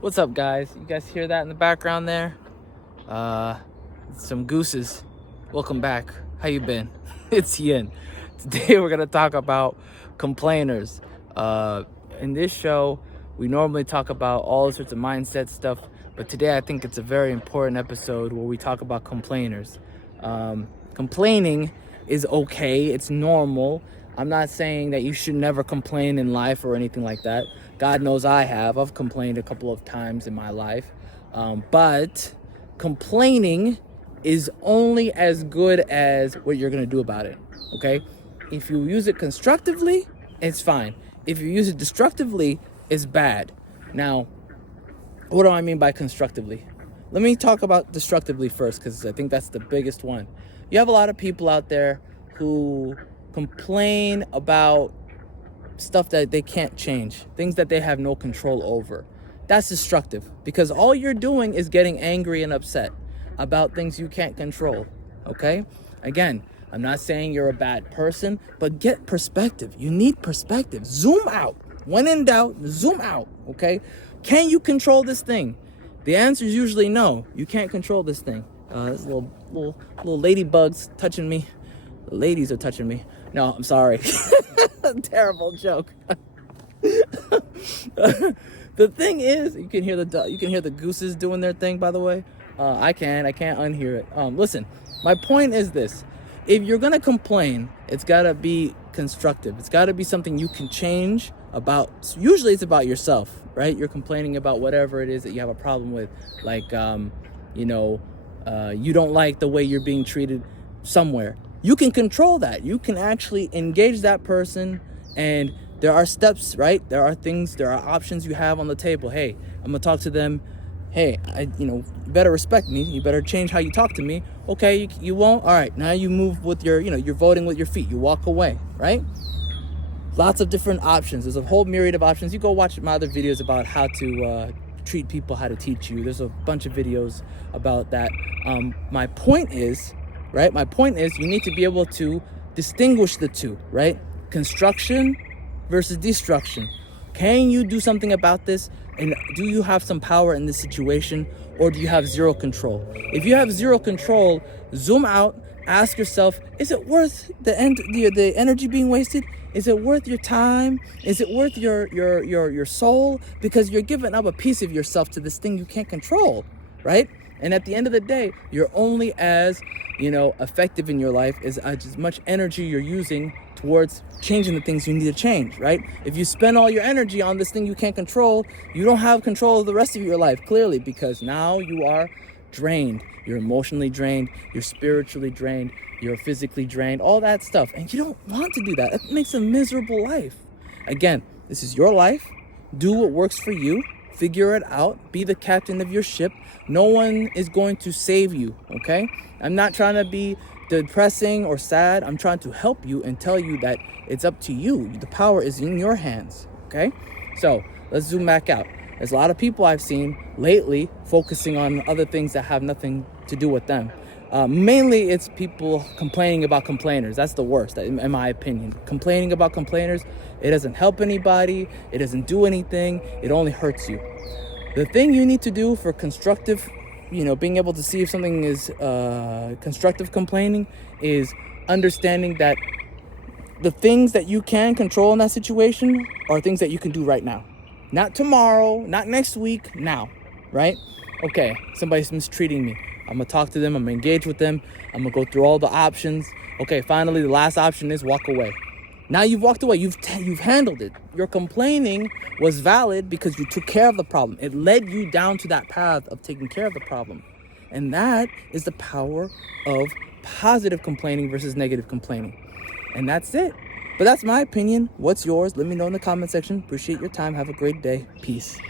What's up, guys? You guys hear that in the background there? Some gooses. Welcome back. How you been? It's Yin. Today we're gonna talk about complainers. In this show, we normally talk about all sorts of mindset stuff, but today I think it's a very important episode where we talk about complainers. Complaining is okay. It's normal. I'm not saying that you should never complain in life or anything like that. God knows I have. I've complained a couple of times in my life. But complaining is only as good as what you're going to do about it. Okay? If you use it constructively, it's fine. If you use it destructively, it's bad. Now, what do I mean by constructively? Let me talk about destructively first, because I think that's the biggest one. You have a lot of people out there who complain about stuff that they can't change, things that they have no control over. That's destructive, because all you're doing is getting angry and upset about things you can't control. Okay? Again, I'm not saying you're a bad person, but get perspective. You need perspective. Zoom out. When in doubt, zoom out. Okay? Can you control this thing? The answer is usually no. You can't control this thing. There's little ladybugs touching me. The ladies are touching me. No, I'm sorry. Terrible joke. The thing is, you can hear the gooses doing their thing. By the way, I can't unhear it. Listen, my point is this: if you're gonna complain, it's gotta be constructive. It's gotta be something you can change about. Usually, it's about yourself, right? You're complaining about whatever it is that you have a problem with, like you don't like the way you're being treated somewhere. You can control that. You can actually engage that person, and there are steps, right? There are options you have on the table. Hey, I'm gonna talk to them. Hey, you better respect me. You better change how you talk to me. Okay, you won't? All right, now you move with your, you're voting with your feet. You walk away, right? Lots of different options. There's a whole myriad of options. You go watch my other videos about how to treat people, how to teach you. There's a bunch of videos about that. My point is you need to be able to distinguish the two, right? Construction versus destruction. Can you do something about this? And do you have some power in this situation, or do you have zero control? If you have zero control, zoom out, ask yourself, is it worth the energy being wasted? Is it worth your time? Is it worth your soul? Because you're giving up a piece of yourself to this thing you can't control, right? And at the end of the day, you're only as, effective in your life as much energy you're using towards changing the things you need to change, right? If you spend all your energy on this thing you can't control, you don't have control of the rest of your life, clearly, because now you are drained. You're emotionally drained, you're spiritually drained, you're physically drained, all that stuff. And you don't want to do that. It makes a miserable life. Again, this is your life. Do what works for you. Figure it out. Be the captain of your ship. No one is going to save you, okay? I'm not trying to be depressing or sad. I'm trying to help you and tell you that it's up to you. The power is in your hands, okay? So let's zoom back out. There's a lot of people I've seen lately focusing on other things that have nothing to do with them. Mainly it's people complaining about complainers. That's the worst, in my opinion. Complaining about complainers, it doesn't help anybody. It doesn't do anything. It only hurts you. The thing you need to do for constructive, being able to see if something is constructive complaining, is understanding that the things that you can control in that situation are things that you can do right now. Not tomorrow, not next week, now, right? Okay, somebody's mistreating me. I'm gonna talk to them, I'm gonna engage with them, I'm gonna go through all the options. Okay, finally, the last option is walk away. Now you've walked away, you've handled it. Your complaining was valid because you took care of the problem. It led you down to that path of taking care of the problem. And that is the power of positive complaining versus negative complaining. And that's it. But that's my opinion. What's yours? Let me know in the comment section. Appreciate your time. Have a great day. Peace.